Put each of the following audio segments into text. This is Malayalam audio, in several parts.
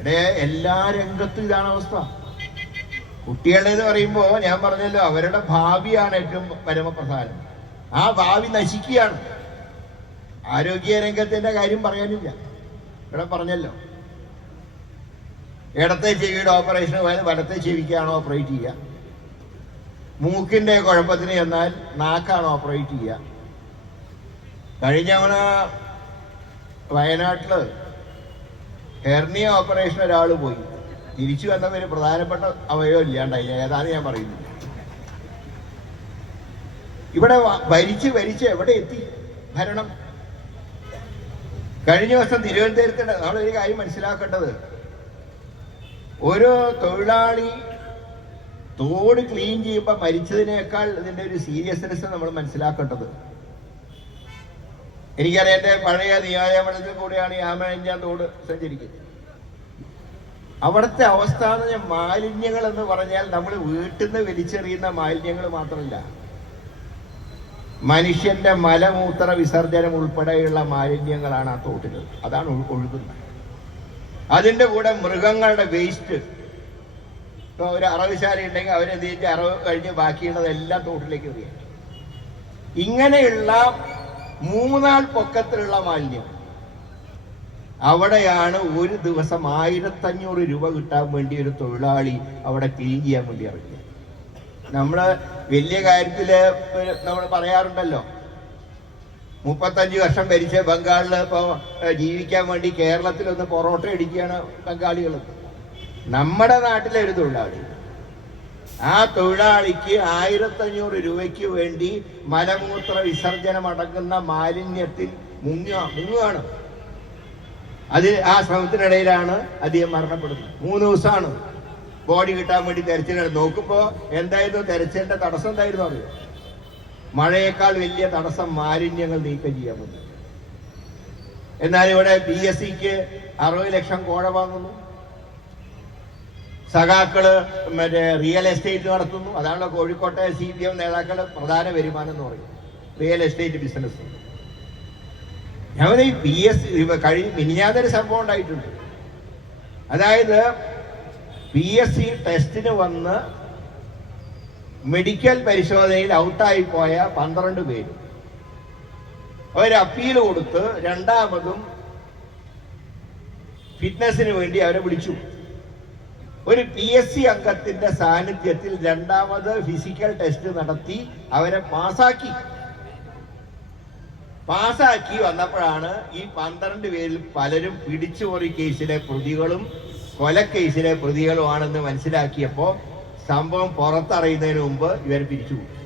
ഇവിടെ എല്ലാ രംഗത്തും ഇതാണ് അവസ്ഥ. കുട്ടികളുടെ എന്ന് പറയുമ്പോൾ ഞാൻ പറഞ്ഞല്ലോ അവരുടെ ഭാവിയാണ് ഏറ്റവും പരമപ്രധാനം. ആ ഭാവി നശിക്കുകയാണ്. ആരോഗ്യ രംഗത്തിന്റെ കാര്യം പറയാനില്ല. ഇവിടെ പറഞ്ഞല്ലോ. ഇടത്തെ ചെവിയുടെ ഓപ്പറേഷൻ പോയാൽ വലത്തെ ചെവിക്കാണ് ഓപ്പറേറ്റ് ചെയ്യുക. മൂക്കിന്റെ കുഴപ്പത്തിന് എന്നാൽ നാക്കാണ് ഓപ്പറേറ്റ് ചെയ്യുക. കഴിഞ്ഞ വയനാട്ടിൽ ഹെർണിയ ഓപ്പറേഷൻ ഒരാൾ പോയി. തിരിച്ചു വന്നവര് പ്രധാനപ്പെട്ട അവയോ ഇല്ലാണ്ടായി. ഏതാന്ന് ഞാൻ പറയുന്നു. ഇവിടെ ഭരിച്ച് ഭരിച്ച് എവിടെ എത്തി? ഭരണം. കഴിഞ്ഞ ദിവസം തിരുവനന്തപുരത്ത് നമ്മളൊരു കാര്യം മനസ്സിലാക്കേണ്ടത്. ഓരോ തൊഴിലാളി തോട് ക്ലീൻ ചെയ്യുമ്പോൾ മരിച്ചതിനേക്കാൾ ഇതിന്റെ ഒരു സീരിയസ്നെസ് നമ്മൾ മനസ്സിലാക്കേണ്ടത്. എനിക്കറിയാം പഴയ നിയോജകമണ്ഡലത്തിൽ കൂടിയാണ് ഈ ആമഴഞ്ചാൻ തോട് സഞ്ചരിക്കുന്നത്. അവിടുത്തെ അവസ്ഥ എന്ന് പറഞ്ഞാൽ മാലിന്യങ്ങൾ എന്ന് പറഞ്ഞാൽ നമ്മൾ വീട്ടിൽ നിന്ന് വലിച്ചെറിയുന്ന മാലിന്യങ്ങൾ മാത്രമല്ല. മനുഷ്യന്റെ മലമൂത്ര വിസർജനം ഉൾപ്പെടെയുള്ള മാലിന്യങ്ങളാണ് ആ തോട്ടിൽ. അതാണ് ഒഴു- ഒഴുകുന്നത്. അതിന്റെ കൂടെ മൃഗങ്ങളുടെ വേസ്റ്റ് ഇപ്പൊ ഒരു അറവുശാല ഉണ്ടെങ്കിൽ അവരെന്ത് ചെയ്തിട്ട് അറവ് കഴിഞ്ഞ് ബാക്കിയുള്ളതെല്ലാം തോട്ടിലേക്ക് എറിയാം. ഇങ്ങനെയുള്ള മൂന്നാൾ പൊക്കത്തിലുള്ള മാലിന്യം. അവിടെയാണ് ഒരു ദിവസം ആയിരത്തഞ്ഞൂറ് രൂപ കിട്ടാൻ വേണ്ടി ഒരു തൊഴിലാളി അവിടെ ക്ലീൻ ചെയ്യാൻ വേണ്ടി ഇറങ്ങി നമ്മൾ വലിയ കാര്യത്തിൽ നമ്മൾ പറയാറുണ്ടല്ലോ. മുപ്പത്തഞ്ച് വർഷം ഭരിച്ച ബംഗാളിൽ ഇപ്പോൾ ജീവിക്കാൻ വേണ്ടി കേരളത്തിൽ ഒന്ന് പൊറോട്ട അടിക്കുകയാണ് ബംഗാളികൾ നമ്മുടെ നാട്ടിലെ ഒരു തൊഴിലാളി. ആ തൊഴിലാളിക്ക് ആയിരത്തഞ്ഞൂറ് രൂപയ്ക്ക് വേണ്ടി മലമൂത്ര വിസർജനം അടങ്ങുന്ന മാലിന്യത്തിൽ മുങ്ങ മുങ്ങുകയാണ്. അത് ആ ശ്രമത്തിനിടയിലാണ് അദ്ദേഹം മരണപ്പെടുന്നത്. മൂന്ന് ദിവസമാണ്. ബോഡി കിട്ടാൻ വേണ്ടി തെരച്ചിൽ നോക്കുമ്പോൾ എന്തായിരുന്നു തെരച്ചിലിന്റെ തടസ്സം എന്തായിരുന്നു അറിയോ? മഴയേക്കാൾ വലിയ തടസ്സം മാലിന്യങ്ങൾ നീക്കം ചെയ്യാൻ വന്നു എന്നാൽ ഇവിടെ ബി എസ് സിക്ക് അറുപത് ലക്ഷം കോഴ വാങ്ങുന്നു. സഖാക്കൾ മറ്റേ റിയൽ എസ്റ്റേറ്റ് നടത്തുന്നു. അതാണല്ലോ കോഴിക്കോട്ടെ സി പി എം നേതാക്കളുടെ പ്രധാന വരുമാനം എന്ന് പറയും റിയൽ എസ്റ്റേറ്റ് ബിസിനസ് ഞാൻ പി എസ് കഴിഞ്ഞ മിനിഞ്ഞാതൊരു സംഭവം ഉണ്ടായിട്ടുണ്ട്. അതായത് പി എസ് സി ടെസ്റ്റിന് വന്ന് മെഡിക്കൽ പരിശോധനയിൽ ഔട്ടായി പോയ പന്ത്രണ്ട് പേര്. അവർ അപ്പീൽ കൊടുത്ത് രണ്ടാമതും ഫിറ്റ്നസിന് വേണ്ടി അവരെ വിളിച്ചു. ഒരു പി എസ് സി അംഗത്തിന്റെ സാന്നിധ്യത്തിൽ രണ്ടാമത് ഫിസിക്കൽ ടെസ്റ്റ് നടത്തി അവരെ പാസാക്കി പാസാക്കി വന്നപ്പോഴാണ് ഈ പന്ത്രണ്ട് പേരിൽ പലരും പിടിച്ചുപറി കേസിലെ പ്രതികളും കൊലക്കേസിലെ പ്രതികളുമാണെന്ന് മനസ്സിലാക്കിയപ്പോൾ സംഭവം പുറത്തറിയുന്നതിന് മുമ്പ് ഇവർ പിരിച്ചുവിട്ടു.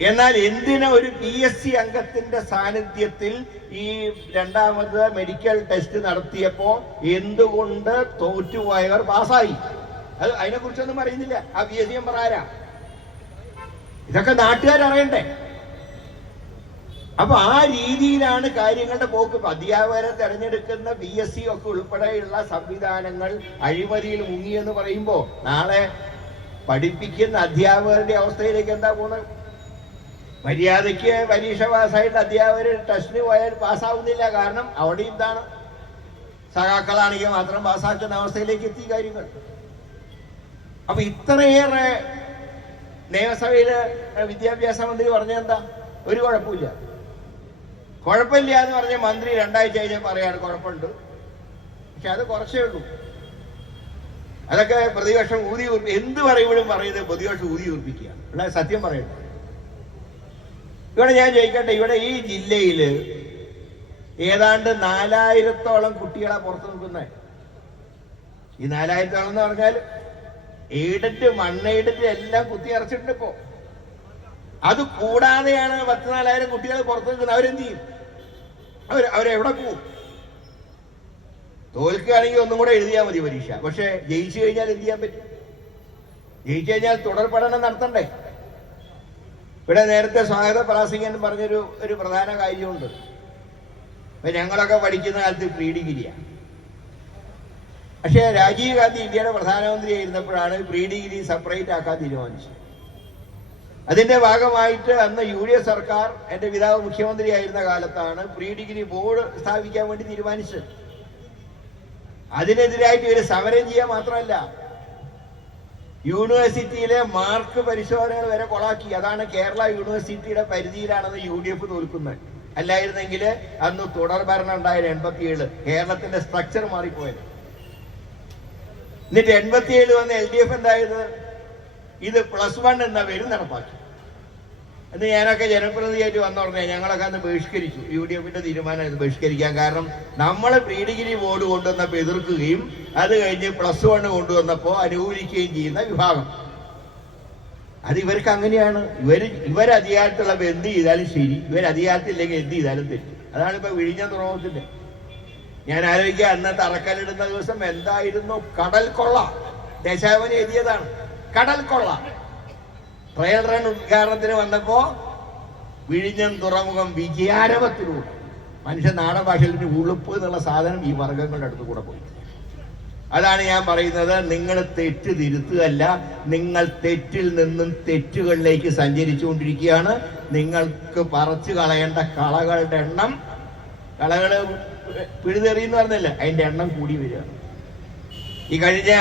എന്നാൽ എന്തിന് ഒരു പി എസ് സി അംഗത്തിന്റെ സാന്നിധ്യത്തിൽ ഈ രണ്ടാമത് മെഡിക്കൽ ടെസ്റ്റ് നടത്തിയപ്പോ എന്തുകൊണ്ട് തോറ്റുപോയവർ പാസ്സായി? അത് അതിനെ കുറിച്ചൊന്നും പറയുന്നില്ല ആ പി എസ് സി മെമ്പർ ആരാ? ഇതൊക്കെ നാട്ടുകാരറിയണ്ടേ? അപ്പൊ ആ രീതിയിലാണ് കാര്യങ്ങളുടെ പോക്ക്. അധ്യാപകരെ തെരഞ്ഞെടുക്കുന്ന പി എസ് സി ഒക്കെ ഉൾപ്പെടെയുള്ള സംവിധാനങ്ങൾ അഴിമതിയിൽ മുങ്ങിയെന്ന് പറയുമ്പോ നാളെ പഠിപ്പിക്കുന്ന അധ്യാപകരുടെ അവസ്ഥയിലേക്ക് എന്താ പോകുന്നത്? മര്യാദയ്ക്ക് പരീക്ഷ പാസ്സായിട്ട് അധ്യാപകർ ടെസ്റ്റിന് പോയാൽ പാസ്സാവുന്നില്ല. കാരണം അവിടെ ഇതാണ് സഖാക്കളാണെങ്കിൽ മാത്രം പാസ്സാക്കുന്ന അവസ്ഥയിലേക്ക് എത്തി കാര്യങ്ങൾ. അപ്പൊ ഇത്രയേറെ നിയമസഭയിൽ വിദ്യാഭ്യാസ മന്ത്രി പറഞ്ഞെന്താ ഒരു കുഴപ്പമില്ല. കുഴപ്പമില്ല എന്ന് പറഞ്ഞ മന്ത്രി രണ്ടാഴ്ച കഴിഞ്ഞാൽ പറയാണ് കുഴപ്പമുണ്ട്. പക്ഷെ അത് കുറച്ചേ ഉള്ളൂ. അതൊക്കെ പ്രതിപക്ഷം ഊതി എന്ത് പറയുമ്പോഴും പറയുന്നത് പ്രതിപക്ഷം ഊതി ഉറപ്പിക്കുക അല്ല സത്യം പറയട്ടെ. ഇവിടെ ഞാൻ ചോദിക്കട്ടെ ഇവിടെ ഈ ജില്ലയിൽ ഏതാണ്ട് നാലായിരത്തോളം കുട്ടികളെ പുറത്തു നിൽക്കുന്നത് ഈ നാലായിരത്തോളം എന്ന് പറഞ്ഞാൽ എയ്ഡറ്റ് മണ്ണെയ്ഡറ്റ് എല്ലാം കുത്തി അറച്ചിട്ടുണ്ട് ഇപ്പോ. അത് കൂടാതെയാണ് പത്ത് നാലായിരം കുട്ടികൾ പുറത്തു നിൽക്കുന്നത് അവരെന്ത് ചെയ്യും? അവർ അവരെവിടെ പോവും? തോൽക്കുകയാണെങ്കിൽ ഒന്നും കൂടെ എഴുതിയാൽ മതി പരീക്ഷ. പക്ഷെ ജയിച്ചു കഴിഞ്ഞാൽ എന്ത് ചെയ്യാൻ പറ്റും? ജയിച്ചു കഴിഞ്ഞാൽ തുടർ പഠനം നടത്തണ്ടേ? ഇവിടെ നേരത്തെ സ്വാഗത പ്രാസിംഗൻ പറഞ്ഞൊരു ഒരു പ്രധാന കാര്യമുണ്ട്. ഇപ്പം ഞങ്ങളൊക്കെ പഠിക്കുന്ന കാലത്ത് പ്രീ ഡിഗ്രിയാണ് പക്ഷേ രാജീവ് ഗാന്ധി ഇന്ത്യയുടെ പ്രധാനമന്ത്രി ആയിരുന്നപ്പോഴാണ് പ്രീ ഡിഗ്രി സെപ്പറേറ്റ് ആക്കാൻ തീരുമാനിച്ചത്. അതിന്റെ ഭാഗമായിട്ട് അന്ന് യു ഡി എഫ് സർക്കാർ എന്റെ പിതാവ് മുഖ്യമന്ത്രി ആയിരുന്ന കാലത്താണ് പ്രീ ഡിഗ്രി ബോർഡ് സ്ഥാപിക്കാൻ വേണ്ടി തീരുമാനിച്ചത്. അതിനെതിരായിട്ട് ഇവർ സമരം ചെയ്യാൻ മാത്രമല്ല യൂണിവേഴ്സിറ്റിയിലെ മാർക്ക് പരിശോധനകൾ വരെ കൊളാക്കി. അതാണ് കേരള യൂണിവേഴ്സിറ്റിയുടെ പരിധിയിലാണെന്ന് യു ഡി എഫ് തോൽക്കുന്നത്. അല്ലായിരുന്നെങ്കിൽ അന്ന് തുടർ ഭരണം ഉണ്ടായത് എൺപത്തിയേഴ്. കേരളത്തിന്റെ സ്ട്രക്ചർ മാറിപ്പോയത്. എന്നിട്ട് എൺപത്തിയേഴ് വന്ന് എൽ ഡി എഫ് എന്തായത്? ഇത് പ്ലസ് വൺ എന്ന പേര് നടപ്പാക്കി. എന്ന് ഞാനൊക്കെ ജനപ്രതിനിധിയായിട്ട് വന്ന ഉടനെ ഞങ്ങളൊക്കെ അന്ന് ബഹിഷ്കരിച്ചു. യു ഡി എഫിന്റെ തീരുമാനം ഇത് ബഹിഷ്കരിക്കാൻ. കാരണം നമ്മൾ പ്രീ ഡിഗ്രി ബോർഡ് കൊണ്ടുവന്നപ്പോൾ എതിർക്കുകയും അത് കഴിഞ്ഞ് പ്ലസ് വൺ കൊണ്ടുവന്നപ്പോൾ അനുകൂലിക്കുകയും ചെയ്യുന്ന വിഭാഗം. അത് ഇവർക്ക് അങ്ങനെയാണ്. ഇവർ അധികാരത്തിലുള്ളപ്പോൾ എന്ത് ചെയ്താലും ശരി. ഇവർ അധികാരത്തില്ലെങ്കിൽ എന്ത് ചെയ്താലും തെറ്റ്. അതാണ് ഇപ്പൊ വിഴിഞ്ഞ തുറമുഖത്തിന്റെ. ഞാൻ ആലോചിക്കുക അന്ന് തറക്കല്ലിടുന്ന ദിവസം എന്തായിരുന്നു? കടൽ കൊള്ള. ദേശാഭിമാനി എഴുതിയതാണ്. കടൽ കൊള്ള. റൺ ഉദ്ഘാടനത്തിന് വന്നപ്പോ വിഴിഞ്ഞം തുറമുഖം വിജയാരവത്തിലൂടെ മനുഷ്യ നാടൻ ഭാഷയിൽ ഉളുപ്പ് എന്നുള്ള സാധനം ഈ വർഗങ്ങളുടെ അടുത്ത് കൂടെ പോയി. അതാണ് ഞാൻ പറയുന്നത്. നിങ്ങൾ തെറ്റ് തിരുത്തുകയല്ല. നിങ്ങൾ തെറ്റിൽ നിന്നും തെറ്റുകളിലേക്ക് സഞ്ചരിച്ചുകൊണ്ടിരിക്കുകയാണ്. നിങ്ങൾക്ക് പറിച്ചു കളയേണ്ട കളകളുടെ എണ്ണം കളകൾ പിഴുതെറിയെന്ന് പറഞ്ഞല്ലേ? അതിന്റെ എണ്ണം കൂടി വരികയാണ് ഈ കഴിഞ്ഞ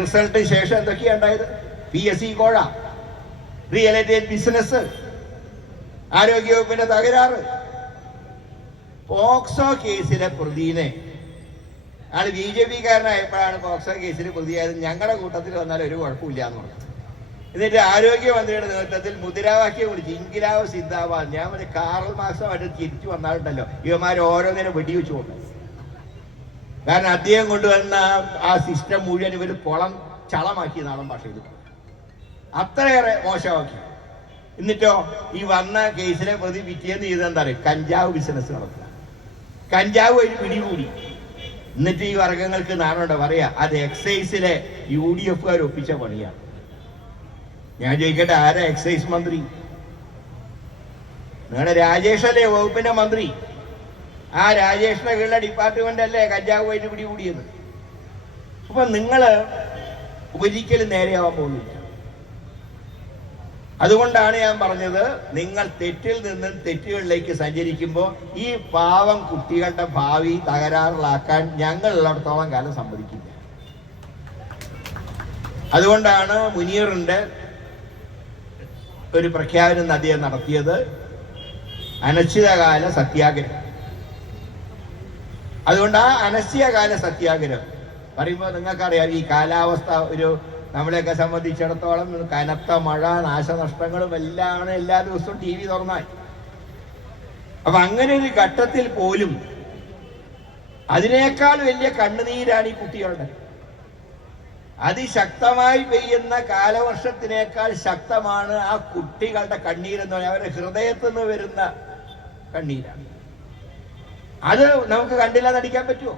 റിസൾട്ടിന് ശേഷം എന്തൊക്കെയാണ് ഉണ്ടായത്? പി എസ് സി കോഴ. റിയൽ എസ്റ്റേറ്റ് ബിസിനസ് ആരോഗ്യവകുപ്പിന്റെ തകരാറ്. പോക്സോ കേസിലെ പ്രതിനെ ആൾ ബി ജെ പി കാരനായപ്പോഴാണ് പോക്സോ കേസിൽ പ്രതിയായത്. ഞങ്ങളുടെ കൂട്ടത്തിൽ വന്നാൽ ഒരു കുഴപ്പമില്ല എന്ന് പറഞ്ഞു. എന്നിട്ട് ആരോഗ്യമന്ത്രിയുടെ നേതൃത്വത്തിൽ മുദ്രാവാക്യം വിളിച്ച് ഇൻകിലാവ് സിന്ദാബാദ്. ഞാൻ ഒരു കാറൽ മാസമായിട്ട് തിരിച്ചു വന്നാലുണ്ടല്ലോ. ഇവന്മാർ ഓരോന്നിനും വെടിവെച്ചു കൊണ്ടു കാരണം അദ്ദേഹം കൊണ്ടുവന്ന ആ സിസ്റ്റം മുഴുവൻ ഇവർ പൊളം ചളമാക്കി നാടൻ ഭാഷയിൽ. അത്രയേറെ മോശമാക്കി. എന്നിട്ടോ ഈ വന്ന കേസിലെ പ്രതി പിറ്റേന്ന് ചെയ്തെന്താ പറയുക കഞ്ചാവ് ബിസിനസ് നടത്തുക. കഞ്ചാവ് ഒരു പിടികൂടി. എന്നിട്ട് ഈ വർഗങ്ങൾക്ക് നാണുണ്ട് പറയാ അത് എക്സൈസിലെ യു ഡി എഫുകാർ ഒപ്പിച്ച പണിയാണ്. ഞാൻ ചോദിക്കട്ടെ ആരാ എക്സൈസ് മന്ത്രി? നിങ്ങളുടെ രാജേഷല്ലേ വകുപ്പിന്റെ മന്ത്രി? ആ രാജേഷിന്റെ കീഴിലെ ഡിപ്പാർട്ട്മെന്റ് അല്ലേ കഞ്ചാവ് വൈറ്റ് പിടികൂടിയത്? അപ്പൊ നിങ്ങൾ ഒരിക്കലും നേരെയാവാൻ പോകുന്നില്ല. അതുകൊണ്ടാണ് ഞാൻ പറഞ്ഞത് നിങ്ങൾ തെറ്റിൽ നിന്നും തെറ്റുകളിലേക്ക് സഞ്ചരിക്കുമ്പോൾ ഈ പാവം കുട്ടികളുടെ ഭാവി തകരാറിലാക്കാൻ ഞങ്ങൾ ഉള്ളിടത്തോളം കാലം സമ്മതിക്കില്ല. അതുകൊണ്ടാണ് മുനീറിന്റെ ഒരു പ്രഖ്യാപനം അദ്ദേഹം നടത്തിയത് അനിശ്ചിതകാല സത്യാഗ്രഹം. അതുകൊണ്ട് ആ അനിശ്ചിതകാല സത്യാഗ്രഹം പറയുമ്പോൾ നിങ്ങൾക്കറിയാം ഈ കാലാവസ്ഥ ഒരു നമ്മളെയൊക്കെ സംബന്ധിച്ചിടത്തോളം കനത്ത മഴ നാശനഷ്ടങ്ങളും എല്ലാമാണ് എല്ലാ ദിവസവും ടി വി തുറന്നാൽ. അപ്പൊ അങ്ങനെ ഒരു ഘട്ടത്തിൽ പോലും അതിനേക്കാൾ വലിയ കണ്ണുനീരാണ് ഈ കുട്ടികളുടെ. അതിശക്തമായി പെയ്യുന്ന കാലവർഷത്തിനേക്കാൾ ശക്തമാണ് ആ കുട്ടികളുടെ കണ്ണീരെന്ന് പറഞ്ഞാൽ അവരുടെ ഹൃദയത്തിൽ നിന്ന് വരുന്ന കണ്ണീരാണ്. അത് നമുക്ക് കണ്ടില്ലാതെ അടിക്കാൻ പറ്റുമോ?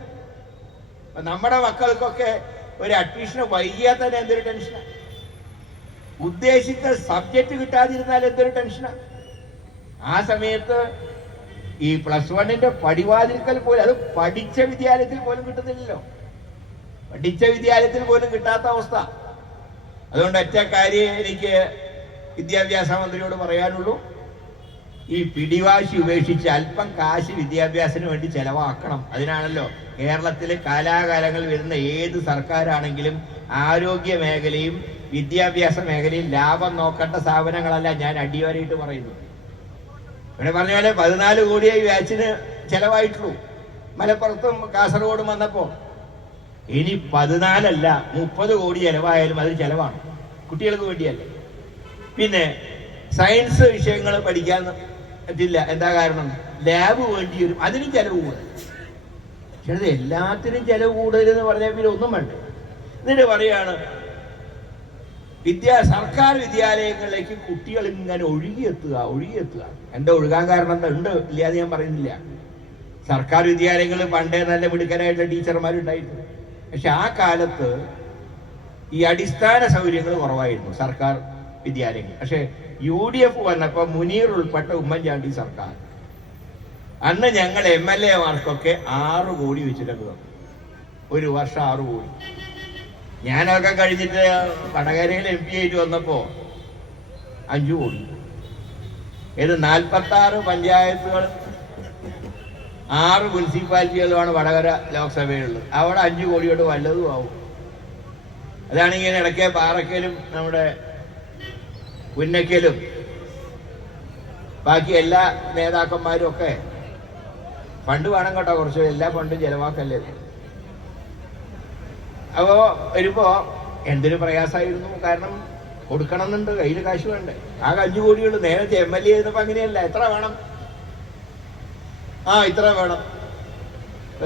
നമ്മുടെ മക്കൾക്കൊക്കെ ഒരു അഡ്മിഷന് വൈകിയാൽ തന്നെ എന്തൊരു ടെൻഷനാ? ഉദ്ദേശിച്ച സബ്ജക്റ്റ് കിട്ടാതിരുന്നാൽ എന്തൊരു ടെൻഷനാ? ആ സമയത്ത് ഈ പ്ലസ് വണ്ണിന്റെ പടിവാതിൽക്കൽ പോലും അത് പഠിച്ച വിദ്യാലയത്തിൽ പോലും കിട്ടുന്നില്ലല്ലോ. പഠിച്ച വിദ്യാലയത്തിൽ പോലും കിട്ടാത്ത അവസ്ഥ. അതുകൊണ്ട് ഒറ്റ കാര്യം എനിക്ക് വിദ്യാഭ്യാസ മന്ത്രിയോട് പറയാനുള്ളൂ. ഈ പിടിവാശി ഉപേക്ഷിച്ച് അല്പം കാശ് വിദ്യാഭ്യാസത്തിന് വേണ്ടി ചെലവാക്കണം. അതിനാണല്ലോ കേരളത്തിൽ കാലാകാലങ്ങൾ വരുന്ന ഏത് സർക്കാരാണെങ്കിലും ആരോഗ്യ മേഖലയും വിദ്യാഭ്യാസ മേഖലയും ലാഭം നോക്കേണ്ട സ്ഥാപനങ്ങളല്ല ഞാൻ അടിയോരായിട്ട് പറയുന്നു ഇവിടെ പറഞ്ഞ പോലെ പതിനാല് കോടിയായി വാക്സിന് ചെലവായിട്ടുള്ളൂ. മലപ്പുറത്തും കാസർഗോഡും വന്നപ്പോൾ ഇനി പതിനാലല്ല മുപ്പത് കോടി ചെലവായാലും അത് ചെലവാണ്. കുട്ടികൾക്ക് വേണ്ടിയല്ലേ. പിന്നെ സയൻസ് വിഷയങ്ങൾ പഠിക്കാൻ പറ്റില്ല എന്താ കാരണം? ലാബ് വേണ്ടി വരും. അതിനും ചെലവ് കൂടുതൽ. എല്ലാത്തിനും ചെലവ് കൂടുതൽ എന്ന് പറഞ്ഞാൽ പിന്നെ ഒന്നും വേണ്ട. എന്നിട്ട് പറയാണ് വിദ്യാ സർക്കാർ വിദ്യാലയങ്ങളിലേക്ക് കുട്ടികൾ ഇങ്ങനെ ഒഴുകിയെത്തുക ഒഴുകിയെത്തുക. എന്താ ഒഴുകാൻ കാരണം ഉണ്ട് ഇല്ലാതെ ഞാൻ പറയുന്നില്ല. സർക്കാർ വിദ്യാലയങ്ങളിൽ പണ്ടേ നല്ല മിടുക്കനായിട്ടുള്ള ടീച്ചർമാരുണ്ടായിരുന്നു. പക്ഷെ ആ കാലത്ത് ഈ അടിസ്ഥാന സൗകര്യങ്ങൾ കുറവായിരുന്നു. സർക്കാർ വിദ്യാലയങ്ങൾ. പക്ഷേ യു ഡി എഫ് വന്നപ്പോ മുനീർ ഉൾപ്പെട്ട ഉമ്മൻചാണ്ടി സർക്കാർ. അന്ന് ഞങ്ങൾ എം എൽ എമാർക്കൊക്കെ ആറ് കോടി വെച്ചിട്ടൊക്കെ ഒരു വർഷം ആറ് കോടി. ഞാനൊക്കെ കഴിഞ്ഞിട്ട് വടകരയിൽ എം പി ആയിട്ട് വന്നപ്പോൾ അഞ്ചു കോടി. ഇത് നാൽപ്പത്തി ആറ് പഞ്ചായത്തുകൾ ആറ് മുനിസിപ്പാലിറ്റികളുമാണ് വടകര ലോക്സഭയിലുള്ളത്. അവിടെ അഞ്ചു കോടിയോട് വല്ലതും ആവും. അതാണെങ്കിൽ ഇടയ്ക്ക് പാറക്കലും നമ്മുടെ പുന്നക്കലും ബാക്കി എല്ലാ നേതാക്കന്മാരും ഒക്കെ ഫണ്ട് വേണം കേട്ടോ കുറച്ച്. എല്ലാ ഫണ്ടും ചെലവാക്കല്ലേ. അപ്പോ വരുമ്പോ എന്തൊരു പ്രയാസമായിരുന്നു. കാരണം കൊടുക്കണം എന്നുണ്ട് കയ്യിൽ കാശ് വേണ്ടേ. ആകെ അഞ്ചു കോടിയുള്ളൂ. നേരത്തെ എം എൽ എ ചെയ്തപ്പോ അങ്ങനെയല്ല. എത്ര വേണം? ആ ഇത്ര വേണം.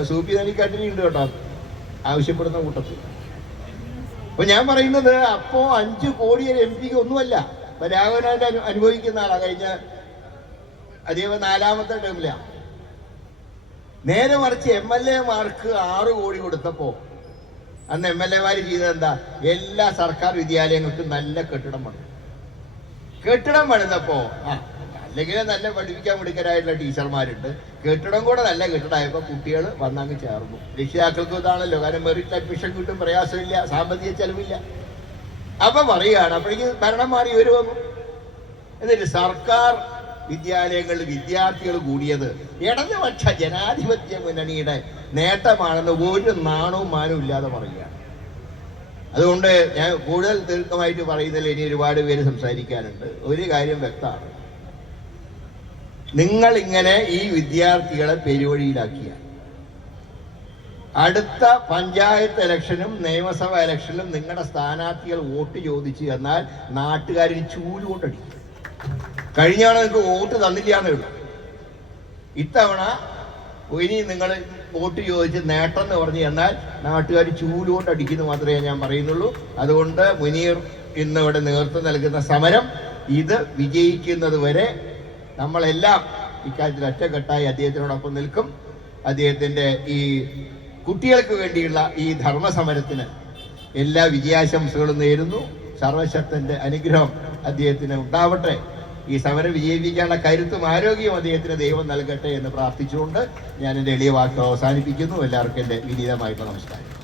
സൂപ്പി തനിക്കാട്ടിനി ഉണ്ട് കേട്ടോ. ആവശ്യപ്പെടുന്ന കൂട്ടത്തിൽ. അപ്പൊ ഞാൻ പറയുന്നത് അപ്പോ അഞ്ചു കോടി എം പിക്ക് ഒന്നുമല്ല. അനു അനുഭവിക്കുന്ന ആളാണ് കഴിഞ്ഞ അതേപോലെ നാലാമത്തെ ടേമിലാണ് നേരെ മറിച്ച് എം എൽ എമാർക്ക് ആറ് കോടി കൊടുത്തപ്പോ അന്ന് എം എൽ എമാർ ചെയ്തത് എന്താ? എല്ലാ സർക്കാർ വിദ്യാലയങ്ങൾക്കും നല്ല കെട്ടിടം പണിതു. കെട്ടിടം പണിതപ്പോ ആ അല്ലെങ്കിൽ നല്ല പഠിപ്പിക്കാൻ മിടുക്കരായിട്ടുള്ള ടീച്ചർമാരുണ്ട്. കെട്ടിടം കൂടെ നല്ല കെട്ടിടമായപ്പോ കുട്ടികൾ വന്നങ്ങ് ചേർന്നു. രക്ഷിതാക്കൾക്കും ഇതാണല്ലോ. കാരണം മെറിറ്റ് അഡ്മിഷൻ കിട്ടും പ്രയാസമില്ല സാമ്പത്തിക ചെലവില്ല. അപ്പൊ പറയുകയാണ് അപ്പോഴേക്ക് ഭരണം മാറി വന്നു. എന്നിട്ട് സർക്കാർ വിദ്യാലയങ്ങളിൽ വിദ്യാർത്ഥികൾ കൂടിയത് ഇടതുപക്ഷ ജനാധിപത്യ മുന്നണിയുടെ നേട്ടമാണെന്ന് ഒരു നാണവും മാനവും ഇല്ലാതെ പറയുകയാണ്. അതുകൊണ്ട് ഞാൻ കൂടുതൽ തീർക്കമായിട്ട് പറയുന്നതിൽ ഇനി ഒരുപാട് പേര് സംസാരിക്കാനുണ്ട്. ഒരു കാര്യം വ്യക്തമാണ്. നിങ്ങൾ ഇങ്ങനെ ഈ വിദ്യാർത്ഥികളെ പെരുവഴിയിലാക്കിയ അടുത്ത പഞ്ചായത്ത് ഇലക്ഷനും നിയമസഭ ഇലക്ഷനിലും നിങ്ങളുടെ സ്ഥാനാർത്ഥികൾ വോട്ട് ചോദിച്ചു എന്നാൽ നാട്ടുകാരിൽ ചൂൽ കൊണ്ടടിക്കും. കഴിഞ്ഞ നിങ്ങൾക്ക് വോട്ട് തന്നില്ല എന്നേ ഉള്ളൂ. ഇത്തവണ ഇനി നിങ്ങൾ വോട്ട് ചോദിച്ച് നേട്ടം എന്ന് പറഞ്ഞു എന്നാൽ നാട്ടുകാർ ചൂലുകൊണ്ട് അടിക്കുന്നു മാത്രമേ ഞാൻ പറയുന്നുള്ളൂ. അതുകൊണ്ട് മുനീർ ഇന്ന് ഇവിടെ നേതൃത്വം നൽകുന്ന സമരം ഇത് വിജയിക്കുന്നത് വരെ നമ്മളെല്ലാം ഇക്കാര്യത്തിൽ ഒറ്റക്കെട്ടായി അദ്ദേഹത്തിനോടൊപ്പം നിൽക്കും. അദ്ദേഹത്തിന്റെ ഈ കുട്ടികൾക്ക് വേണ്ടിയുള്ള ഈ ധർമ്മസമരത്തിന് എല്ലാ വിജയാശംസകളും നേരുന്നു. സർവശക്തന്റെ അനുഗ്രഹം അദ്ദേഹത്തിന് ഉണ്ടാവട്ടെ. ഈ സമരം വിജയിപ്പിക്കാനുള്ള കരുത്തും ആരോഗ്യവും അദ്ദേഹത്തിന് ദൈവം നൽകട്ടെ എന്ന് പ്രാർത്ഥിച്ചുകൊണ്ട് ഞാൻ എന്റെ എളിയ വാക്കുകൾ അവസാനിപ്പിക്കുന്നു. എല്ലാവർക്കും എന്റെ വിനീതമായിട്ടുള്ള നമസ്കാരം.